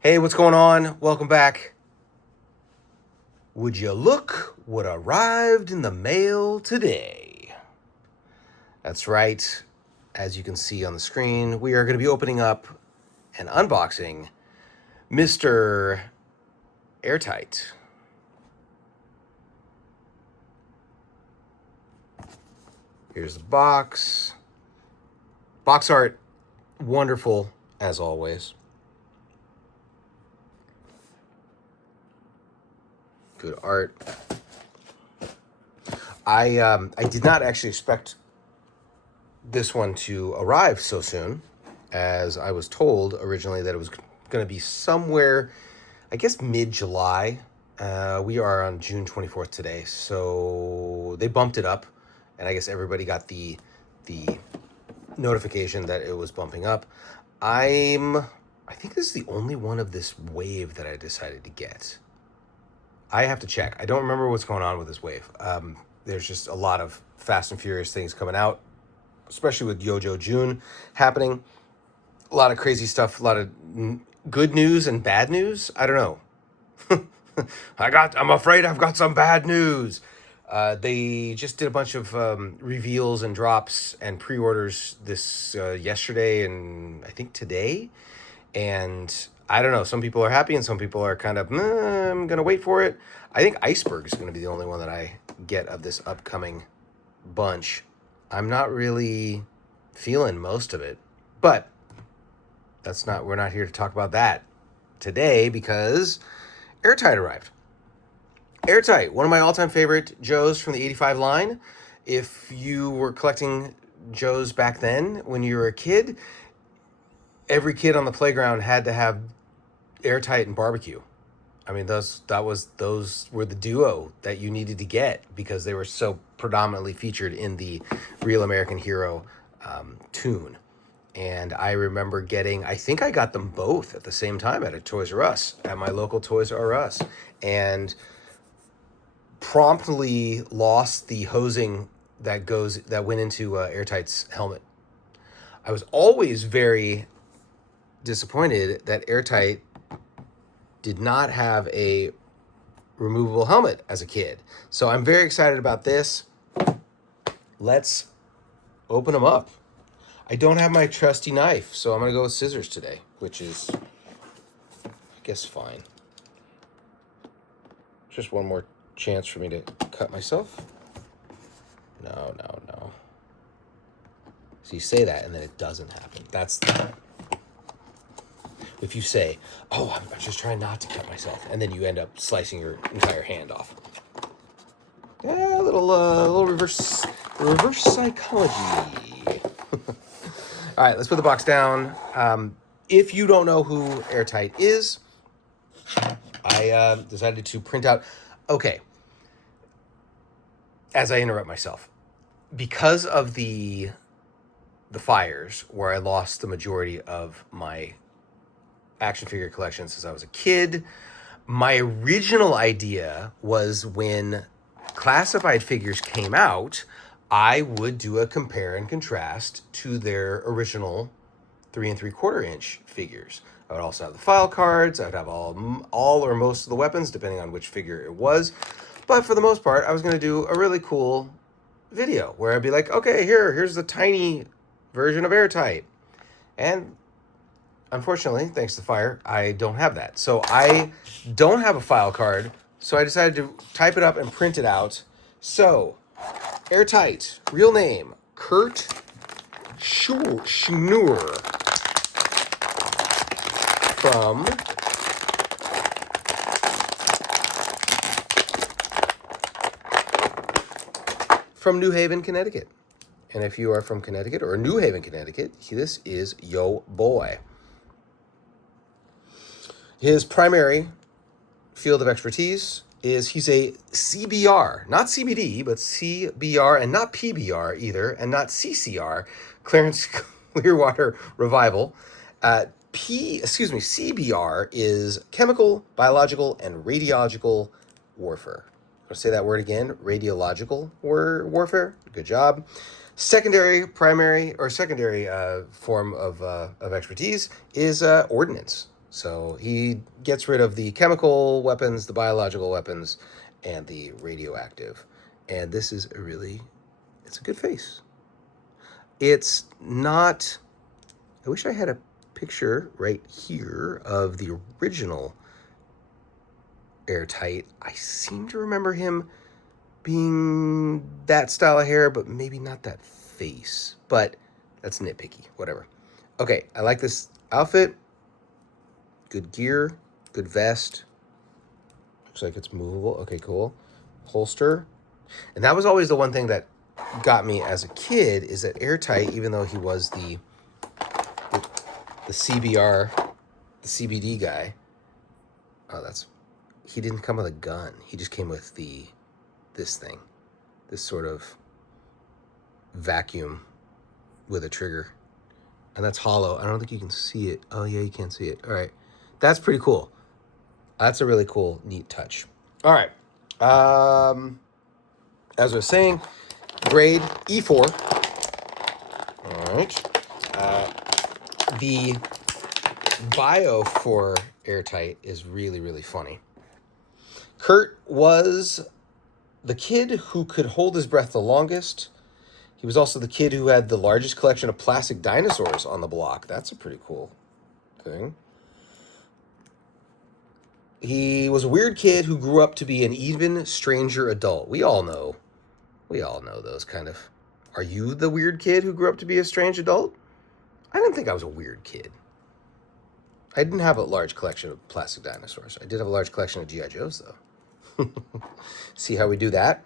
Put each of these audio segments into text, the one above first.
Hey, what's going on? Welcome back. Would you look what arrived in the mail today? That's right. As you can see on the screen, we are going to be opening up and unboxing Mr. Airtight. Here's the box. Box art, wonderful as always. Good art. I did not actually expect this one to arrive so soon, as I was told originally that it was going to be somewhere, I guess, mid-July. We are on June 24th today, so they bumped it up, and I guess everybody got the notification that it was bumping up. I think this is the only one of this wave that I decided to get. I have to check. I don't remember what's going on with this wave. There's just a lot of Fast and Furious things coming out, especially with Yojo June happening. A lot of crazy stuff, a lot of good news and bad news. I don't know. I'm afraid I've got some bad news. They just did a bunch of reveals and drops and pre-orders this yesterday and I think today. And I don't know. Some people are happy and some people are kind of, I'm going to wait for it. I think Iceberg is going to be the only one that I get of this upcoming bunch. I'm not really feeling most of it, but we're not here to talk about that today because Airtight arrived. Airtight, one of my all-time favorite Joes from the 85 line. If you were collecting Joes back then when you were a kid, every kid on the playground had to have Airtight and barbecue. I mean, those were the duo that you needed to get because they were so predominantly featured in the Real American Hero tune. And I remember I think I got them both at the same time at a Toys R Us, at my local Toys R Us. And promptly lost the hosing that went into Airtight's helmet. I was always very disappointed that Airtight did not have a removable helmet as a kid. So I'm very excited about this. Let's open them up. I don't have my trusty knife, so I'm going to go with scissors today, which is, I guess, fine. Just one more chance for me to cut myself. No. So you say that, and then it doesn't happen. That's if you say, "Oh, I'm just trying not to cut myself," and then you end up slicing your entire hand off. Yeah, a little reverse psychology. All right, let's put the box down. If you don't know who Airtight is, I decided to print out. Okay, as I interrupt myself, because of the fires where I lost the majority of my action figure collection since I was a kid, my original idea was when classified figures came out, I would do a compare and contrast to their original 3 3/4 inch figures. I would also have the file cards. I would have all or most of the weapons, depending on which figure it was. But for the most part, I was going to do a really cool video where I'd be like, okay, here's the tiny version of Airtight. And unfortunately, thanks to fire, I don't have that. So I don't have a file card. So I decided to type it up and print it out. So, Airtight, real name, Kurt Schnur from New Haven, Connecticut. And if you are from Connecticut or New Haven, Connecticut, this is yo boy. His primary field of expertise is he's a CBR, not CBD, but CBR, and not PBR either, and not CCR, Clarence Clearwater Revival. CBR is chemical, biological, and radiological warfare. I'm going to say that word again, radiological warfare. Good job. Secondary form of expertise is ordnance. So he gets rid of the chemical weapons, the biological weapons, and the radioactive. And this is it's a good face. It's not, I wish I had a picture right here of the original Airtight. I seem to remember him being that style of hair, but maybe not that face. But that's nitpicky, whatever. Okay, I like this outfit. Good gear, good vest. Looks like it's movable. Okay, cool. Holster. And that was always the one thing that got me as a kid, is that Airtight, even though he was the CBR, the CBD guy, he didn't come with a gun. He just came with this thing, this sort of vacuum with a trigger. And that's hollow. I don't think you can see it. Oh yeah, you can't see it. All right. That's pretty cool. That's a really cool, neat touch. All right. As I was saying, grade E4. All right. The bio for Airtight is really, really funny. Kurt was the kid who could hold his breath the longest. He was also the kid who had the largest collection of plastic dinosaurs on the block. That's a pretty cool thing. He was a weird kid who grew up to be an even stranger adult. We all know those kind of. Are you the weird kid who grew up to be a strange adult? I didn't think I was a weird kid. I didn't have a large collection of plastic dinosaurs. I did have a large collection of GI Joes, though. See how we do that?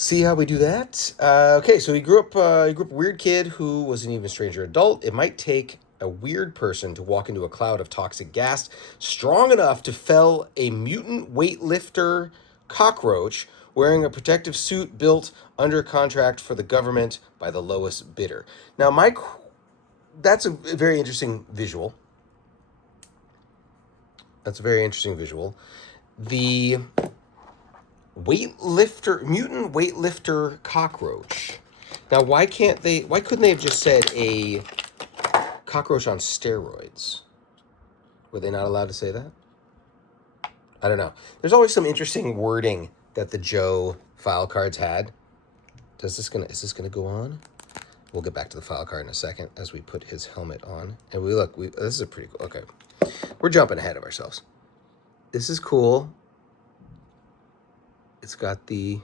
Okay, so he grew up a weird kid who was an even stranger adult. It might take a weird person to walk into a cloud of toxic gas strong enough to fell a mutant weightlifter cockroach wearing a protective suit built under contract for the government by the lowest bidder. Now, that's a very interesting visual. The mutant weightlifter cockroach. Now, why couldn't they have just said a cockroach on steroids? Were they not allowed to say that? I don't know. There's always some interesting wording that the Joe file cards had. Is this gonna go on? We'll get back to the file card in a second as we put his helmet on. And this is a pretty cool. Okay, we're jumping ahead of ourselves. This is cool. It's got the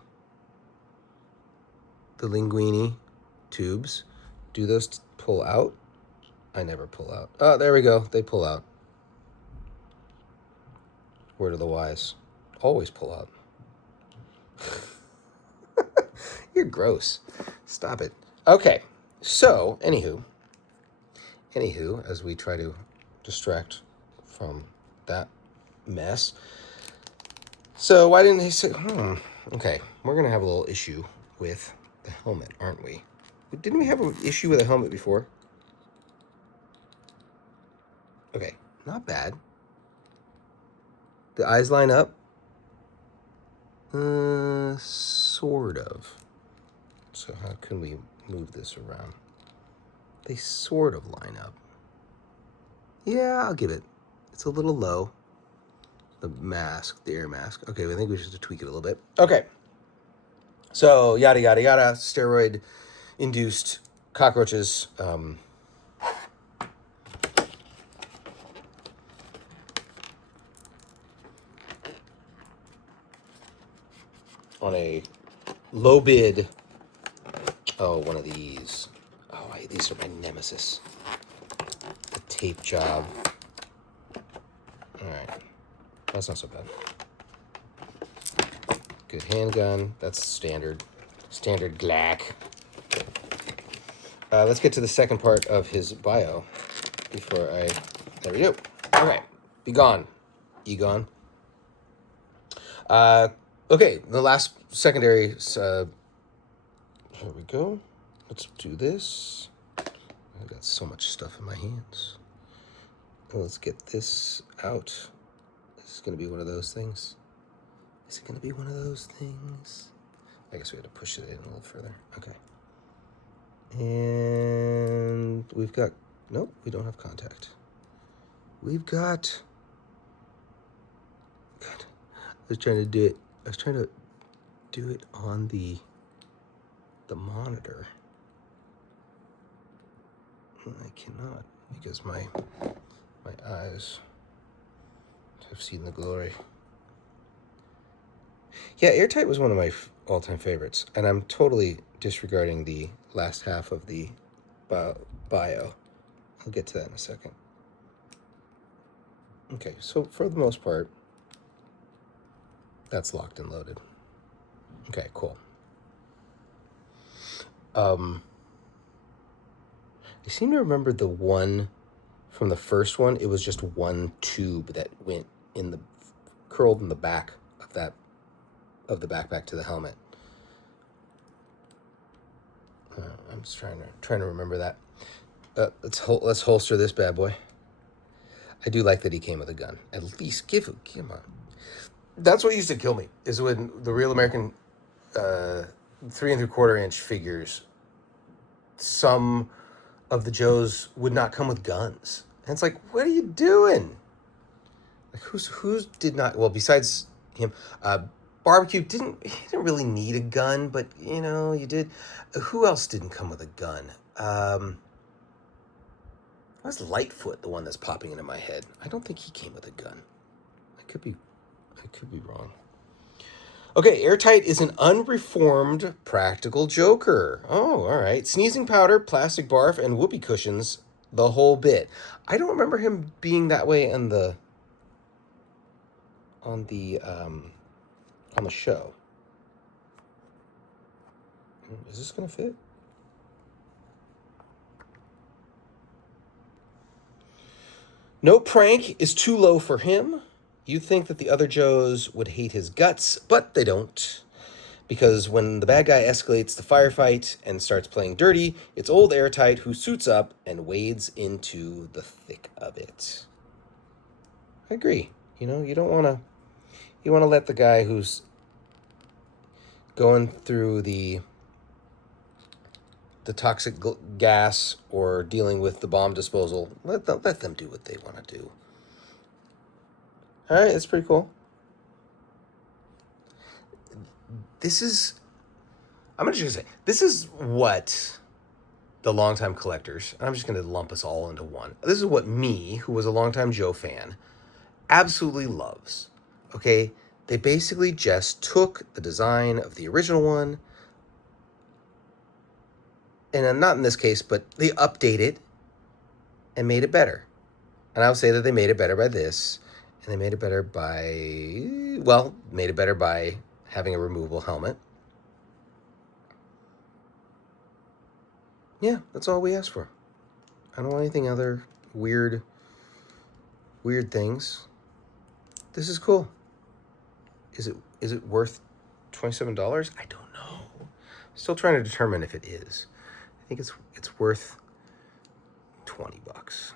linguini tubes. Do those pull out? I never pull out. Oh, there we go. They pull out. Word of the wise. Always pull out. You're gross. Stop it. Okay. So, anywho, as we try to distract from that mess. So why didn't he say, okay, we're going to have a little issue with the helmet, aren't we? Didn't we have an issue with a helmet before? Okay, not bad. The eyes line up? Sort of. So how can we move this around? They sort of line up. Yeah, I'll give it. It's a little low. The air mask. Okay, I think we should tweak it a little bit. Okay. So, yada, yada, yada. Steroid-induced cockroaches. On a low bid. Oh, one of these. Oh, these are my nemesis. The tape job. All right. That's not so bad. Good handgun. That's standard. Standard Glock. Let's get to the second part of his bio before I... There we go. Okay. Be gone, Egon. Okay, the last secondary... here we go. Let's do this. I've got so much stuff in my hands. Let's get this out. This is going to be one of those things. Is it going to be one of those things? I guess we had to push it in a little further. Okay. And we've got... Nope, we don't have contact. we've got... God, I was trying to do it. I was trying to do it on the monitor. I cannot because my eyes have seen the glory. Yeah, Airtight was one of my all-time favorites, and I'm totally disregarding the last half of the bio. I'll get to that in a second. Okay, so for the most part, that's locked and loaded. Okay, cool. I seem to remember the one from the first one. It was just one tube that went in the curled in the back of the backpack to the helmet. I'm just trying to remember that. Let's holster this bad boy. I do like that he came with a gun. At least give him a. That's what used to kill me, is when the Real American 3 3/4 inch figures, some of the Joes would not come with guns. And it's like, what are you doing? Like, who's did not, well, besides him, Barbecue didn't really need a gun, but you did. Who else didn't come with a gun? Was Lightfoot the one that's popping into my head? I don't think he came with a gun. I could be wrong. Okay, Airtight is an unreformed practical joker. Oh, all right. Sneezing powder, plastic barf, and whoopee cushions, the whole bit. I don't remember him being that way on the show. Is this gonna fit? No prank is too low for him. You'd think that the other Joes would hate his guts, but they don't. Because when the bad guy escalates the firefight and starts playing dirty, it's old Airtight who suits up and wades into the thick of it. I agree. You don't want to... You want to let the guy who's going through the toxic gas or dealing with the bomb disposal, let them do what they want to do. All right, that's pretty cool. I'm just going to say, this is what the longtime collectors, I'm just going to lump us all into one. This is what me, who was a longtime Joe fan, absolutely loves. Okay? They basically just took the design of the original one, and not in this case, but they updated it and made it better. And I would say that they made it better by this, and they made it better by having a removable helmet. Yeah, that's all we asked for. I don't want anything other weird things. This is cool. Is it worth $27? I don't know. Still trying to determine if it is. I think it's worth $20.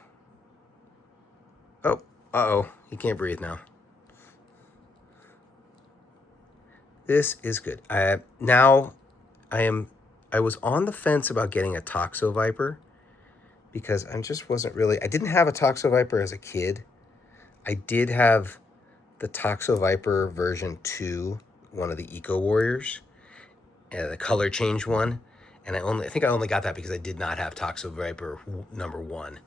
Oh, he can't breathe now. This is good. I was on the fence about getting a Toxo Viper because I didn't have a Toxo Viper as a kid. I did have the Toxo Viper version 2, one of the Eco Warriors, the color change one. And I think I only got that because I did not have Toxo Viper number 1.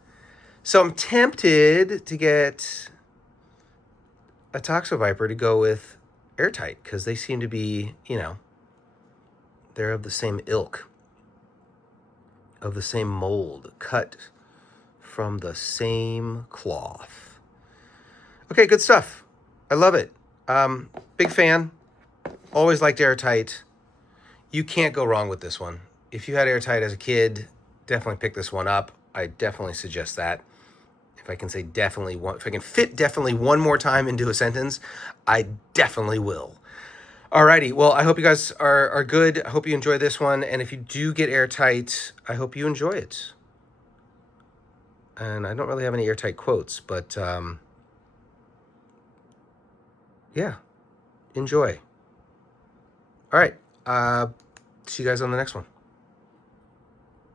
So I'm tempted to get a Toxo Viper to go with Airtight because they seem to be, they're of the same ilk, of the same mold, cut from the same cloth. Okay, good stuff. I love it. Big fan. Always liked Airtight. You can't go wrong with this one. If you had Airtight as a kid, definitely pick this one up. I definitely suggest that. If I can say definitely if I can fit definitely one more time into a sentence, I definitely will. Alrighty, well, I hope you guys are good. I hope you enjoy this one. And if you do get Airtight, I hope you enjoy it. And I don't really have any Airtight quotes, but yeah, enjoy. All right, see you guys on the next one.